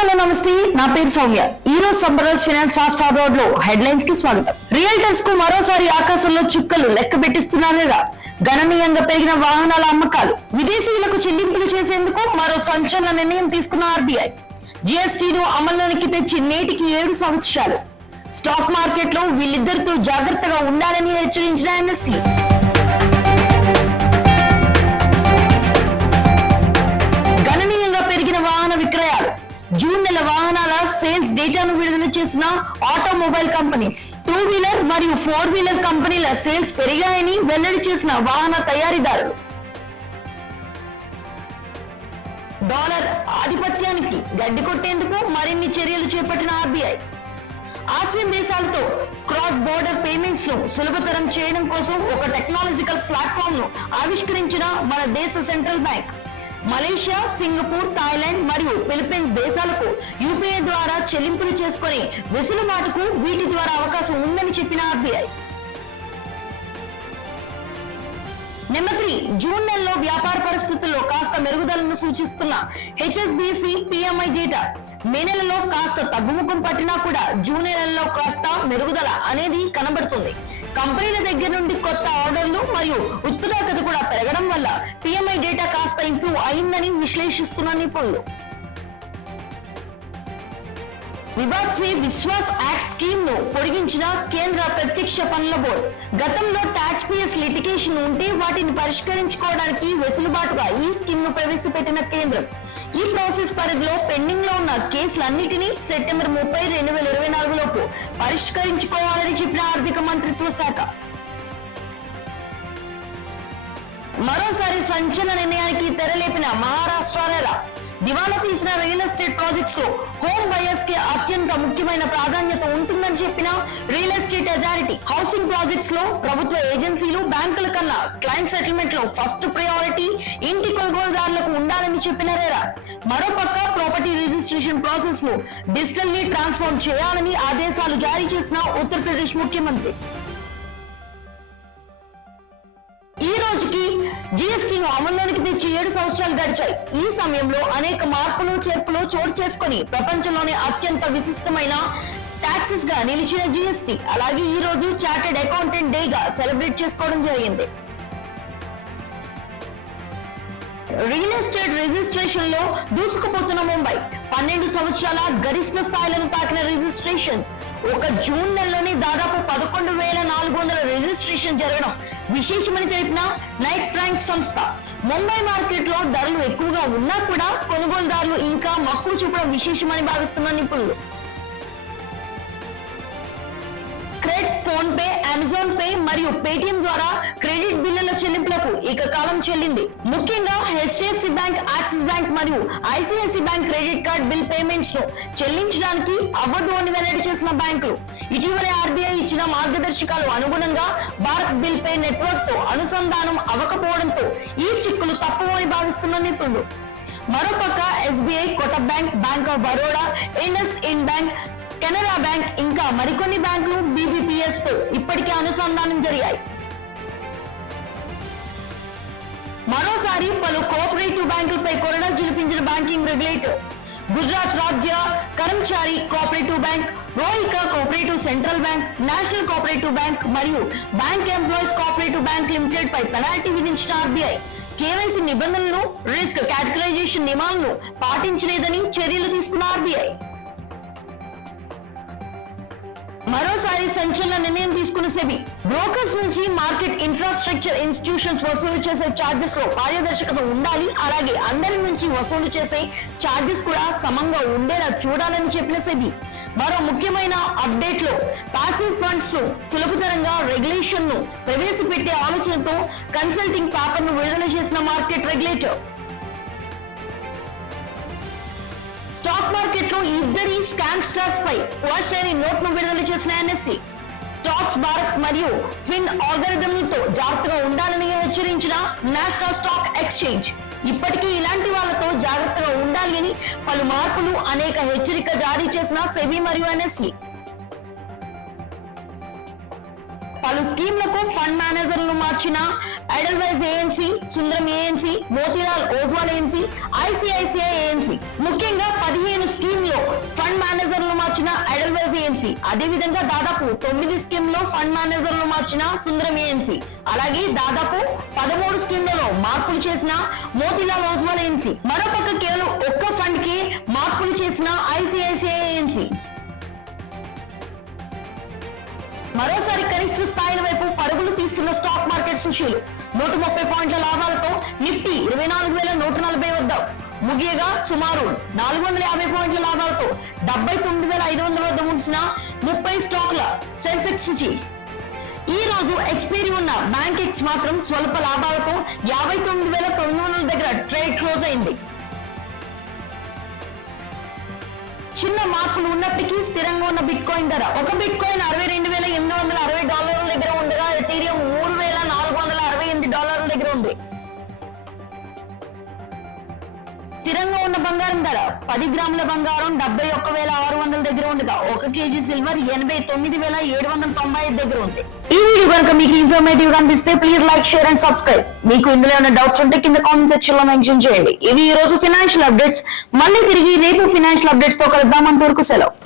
Hello నమస్తే, నా పేరు సౌమ్య. ఈ రోజు సంపదస్ ఫైనాన్స్ ఫాస్ట్ ఫార్వర్డ్ లో హెడ్లైన్స్ కి స్వాగతం. రియల్టర్స్ కు మరోసారి ఆకాశంలో చుక్కలు లెక్క పెట్టిస్తున్నారుగా. గణనీయంగా పెరిగిన వాహనాల అమ్మకాలు, విదేశీయులకు చెల్లింపులు చేసేందుకు మరో సంచలన నిర్ణయం తీసుకున్న ఆర్బీఐ. జీఎస్టీను అమల్లోనికి తెచ్చి నేటికి 7 సంవత్సరాలు. స్టాక్ మార్కెట్ లో వీళ్ళిద్దరితో జాగ్రత్తగా ఉండాలని హెచ్చరించిన ఎన్ఎస్సీ. గణనీయంగా పెరిగిన వాహన విక్రయాలు, జూన్ నెల వాహనాల సేల్స్ డేటాను విడుదల చేసిన ఆటోమొబైల్ కంపెనీస్. 2 వీలర్ మరియు 4 వీలర్ కంపెనీల సేల్స్ పెరిగాయని వెల్లడి చేసిన వాహన తయారీదారులు. డాలర్ ఆధిపత్యానికి గడ్డి కొట్టేందుకు మరిన్ని చర్యలు చేపట్టిన ఆర్బీఐ. ఆసియన్ దేశాలతో క్రాస్ బోర్డర్ పేమెంట్స్ ను సులభతరం చేయడం కోసం ఒక టెక్నాలజికల్ ప్లాట్ఫామ్ ను ఆవిష్కరించిన మన దేశ central bank. Malaysia, Singapore, Thailand మరియు ఫిలిప్పీన్స్ దేశాలకు యూపీఐ ద్వారా చెల్లింపులు చేసుకుని వెసులుబాటుకు వీటి ద్వారా అవకాశం ఉందని చెప్పిన ఆర్బీఐ. నెంబర్ 3, జూన్ నెలలో వ్యాపార పరిస్థితుల్లో కాస్త మెరుగుదలను సూచిస్తున్న హెచ్ఎస్బీసీ పిఎంఐ డేటా. మే నెలలో కాస్త తగ్గుముఖం పట్టినా కూడా జూన్ నెలలో కాస్త మెరుగుదల అనేది కనబడుతుంది. కంపెనీల దగ్గర నుండి కొత్త ఆర్డర్లు మరియు ఉత్పాదకత కూడా పెరగడం వల్ల పిఎంఐ డేటా కాస్త ఇంప్రూవ్ అయిందని విశ్లేషిస్తున్న నిపుణులు. వివాద్ సే విశ్వాస్ యాక్ట్ స్కీమ్ ను పొడిగించిన కేంద్ర ప్రత్యక్ష పన్నుల బోర్డు. గతంలో ట్యాక్స్ పేయర్స్ లిటిగేషన్ ఉంటే వాటిని పరిష్కరించుకోవడానికి వెసులుబాటుగా ఈ స్కీమ్ ను ప్రవేశపెట్టిన కేంద్రం ఈ ప్రాసెస్ పరిధిలో పెండింగ్ లో ఉన్న కేసులన్నిటినీ సెప్టెంబర్ 30, 2024 లోపు పరిష్కరించుకోవాలని చెప్పిన ఆర్థిక మంత్రిత్వ శాఖ. మరోసారి సంచలన నిర్ణయానికి తెరలేపిన మహారాష్ట్ర రెరా. దివాలా తీసిన రియల్ ఎస్టేట్ ప్రాజెక్ట్స్ లో హోమ్ బయర్స్ కి అత్యంత ముఖ్యమైన ప్రాధాన్యత ఉంటుందని చెప్పిన real estate authority. Housing projects లో ప్రభుత్వ ఏజెన్సీలు, బ్యాంకుల కన్నా క్లైంట్ సెటిల్మెంట్ లో ఫస్ట్ ప్రయారిటీ ఇంటి కొనుగోలుదారులకు ఉండాలని చెప్పిన రెరా. మరోపక్క ప్రాపర్టీ రిజిస్ట్రేషన్ ప్రాసెస్ ను డిజిటల్లీ ట్రాన్స్ఫార్మ్ చేయాలని ఆదేశాలు జారీ చేసిన ఉత్తరప్రదేశ్ ముఖ్యమంత్రి. ఈ రోజుకి జీఎస్టీను అమల్లోనికి తెచ్చి 7 సంవత్సరాలు గడిచాయి. ఈ సమయంలో అనేక మార్పులు చేర్పులు చోటు చేసుకుని ప్రపంచంలోనే అత్యంత విశిష్టమైన టాక్సెస్ గా నిలిచిన జీఎస్టీ అలాగే ఈ రోజు చార్టెడ్ అకౌంటెంట్ డే గా సెలబ్రేట్ చేసుకోవడం జరిగింది. రియల్ ఎస్టేట్ రిజిస్ట్రేషన్ లో దూసుకుపోతున్న ముంబై. 12 సంవత్సరాల గరిష్ట స్థాయిలను తాకిన రిజిస్ట్రేషన్స్. ఒక జూన్ నెలలోనే దాదాపు 11,400 రిజిస్ట్రేషన్ జరగడం విశేషమని తెలిపిన నైట్ ఫ్రాంక్ సంస్థ. ముంబై మార్కెట్ లో ధరలు ఎక్కువగా ఉన్నా కూడా కొనుగోలుదారులు ఇంకా మక్కువ చూపడం విశేషమని భావిస్తున్న నిపుణులు. Credit, phone pay, Amazon pay మరియు పేటిఎం ద్వారా క్రెడిట్ బిల్లుల చెల్లింపులకు ఇక కాలం చెల్లింది. ముఖ్యంగా హెచ్డిఎఫ్సి బ్యాంక్, యాక్సిస్ బ్యాంక్ మరియు ICICI bank credit card bill payments ను చెల్లించడానికి అవ్వదు అని వెల్లడి చేసిన బ్యాంకులు. ఇటీవలే ఆర్బీఐ ఇచ్చిన మార్గదర్శకాలు అనుగుణంగా భారత్ బిల్ పే నెట్వర్క్ తో అనుసంధానం అవ్వకపోవడంతో ఈ చిక్కులు తప్పవు అని భావిస్తున్న నిపుణులు. మరోపక్క SBI, Kotak bank, bank of Baroda, IndusInd bank, Canara bank ఇంకా మరికొన్ని బ్యాంకులు బీబీపీఎస్ తో ఇప్పటికే అనుసంధానం జరిగాయి. మరోసారి పలు కోఆపరేటివ్ బ్యాంకులపై కొరడా జులిపించిన banking regulator. Gujarat Rajya Karmachari cooperative bank, Rohika cooperative central bank, national cooperative bank మరియు bank employees cooperative bank limited పై పెనాల్టీ విధించిన ఆర్బీఐ కేవైసీ నిబంధనలను, రిస్క్ కేటగరైజేషన్ నియమాలను పాటించలేదని చర్యలు తీసుకున్న ఆర్బీఐ. మరోసారి సంచలన నిర్ణయం తీసుకున్న సెబీ. బ్రోకర్స్ నుంచి మార్కెట్ ఇన్ఫ్రాస్ట్రక్చర్ ఇన్స్టిట్యూషన్స్ వసూలు చేసే చార్జెస్ లో పారదర్శకత ఉండాలి, అలాగే అందరి నుంచి వసూలు చేసే చార్జెస్ కూడా సమంగా ఉండేలా చూడాలని చెప్పిన సెబీ. మరో ముఖ్యమైన అప్డేట్ లో పాసివ్ ఫండ్స్ ను సులభతరంగా రెగ్యులేషన్ ను ప్రవేశపెట్టే ఆలోచనతో కన్సల్టింగ్ పేపర్ ను విడుదల చేసిన మార్కెట్ రెగ్యులేటర్. స్టాక్ మార్కెట్ లో ఇద్దరి స్కామ్ స్టాక్స్ పై వాషరీ నోట్ ను విడుదల చేసిన ఎన్ఎస్సీ. స్టాక్స్ భారత్ మరియు ఫిన్ ఆల్గరిథంలతో జాగ్రత్తగా ఉండాలని హెచ్చరించిన నేషనల్ స్టాక్ ఎక్స్చేంజ్. ఇప్పటికీ ఇలాంటి వాళ్ళతో జాగ్రత్తగా ఉండాలి అని పలు మార్పులు, అనేక హెచ్చరిక జారీ చేసిన సెబీ మరియు ఎన్ఎస్సీ. పలు స్కీమ్లకు ఫండ్ మేనేజర్లను మార్చిన Edelweiss AMC, Sundaram AMC, Motilal Oswal AMC, ICICI AMC. ముఖ్యంగా 15 స్కీమ్లో మేనేజర్లు మార్చిన ఎడల్వైజ్ ఏఎంసీ, అదే విధంగా దాదాపు 9 స్కీమ్లో ఫండ్ మేనేజర్లు మార్చిన సుందరం ఏఎంసీ, అలాగే దాదాపు 13 స్కీమ్లలో మార్పులు చేసిన మోతీలాల్ ఓజ్వాల్ ఏఎంసీ, మరోపక్క కేవలం ఒక్క ఫండ్ కి మార్పులు చేసిన ఐసిఐసిఐ ఏఎంసీ. మరోసారి కనిష్ట స్థాయిల వైపు పరుగులు తీస్తున్న స్టాక్ మార్కెట్ సుశీలు 130 పాయింట్ల లాభాలతో నిఫ్టీ 24,140 వద్ద ముగియగా సుమారు 450 పాయింట్ల లాభాలతో 79,500 వద్ద ముగిసిన 30 స్టాక్ల సెన్సెక్స్ సూచి. ఈ రోజు ఎక్స్పైరీ ఉన్న బ్యాంక్ ఎక్స్ మాత్రం స్వల్ప లాభాలతో 59,900 దగ్గర ట్రేడ్ క్లోజ్ అయింది. చిన్న మార్పులు ఉన్నప్పటికీ స్థిరంగా ఉన్న బిట్ కాయిన్ ధర ఒక బిట్ కాయిన్ $62,860 దగ్గర ఉండగా ఎథీరియం $3,468 దగ్గర ఉంది. స్థిరంగా ఉన్న బంగారం ధర 10 గ్రాముల బంగారం 71,600 దగ్గర ఉండగా 1 కేజీ సిల్వర్ 89,795 దగ్గర ఉంది. ఈ వీడియో కనుక మీకు ఇన్ఫర్మేటివ్ అనిపిస్తే please like, share and subscribe. మీకు ఇందులో ఏమైనా డౌట్స్ ఉంటే కింద కామెంట్ సెక్షన్ లో మెన్షన్ చేయండి. ఇవి ఈ రోజు ఫైనాన్షియల్ అప్డేట్స్. మళ్ళీ తిరిగి రేపు ఫైనాన్షియల్ అప్డేట్స్ తో కలుద్దాం. అంతవరకు సెలవు.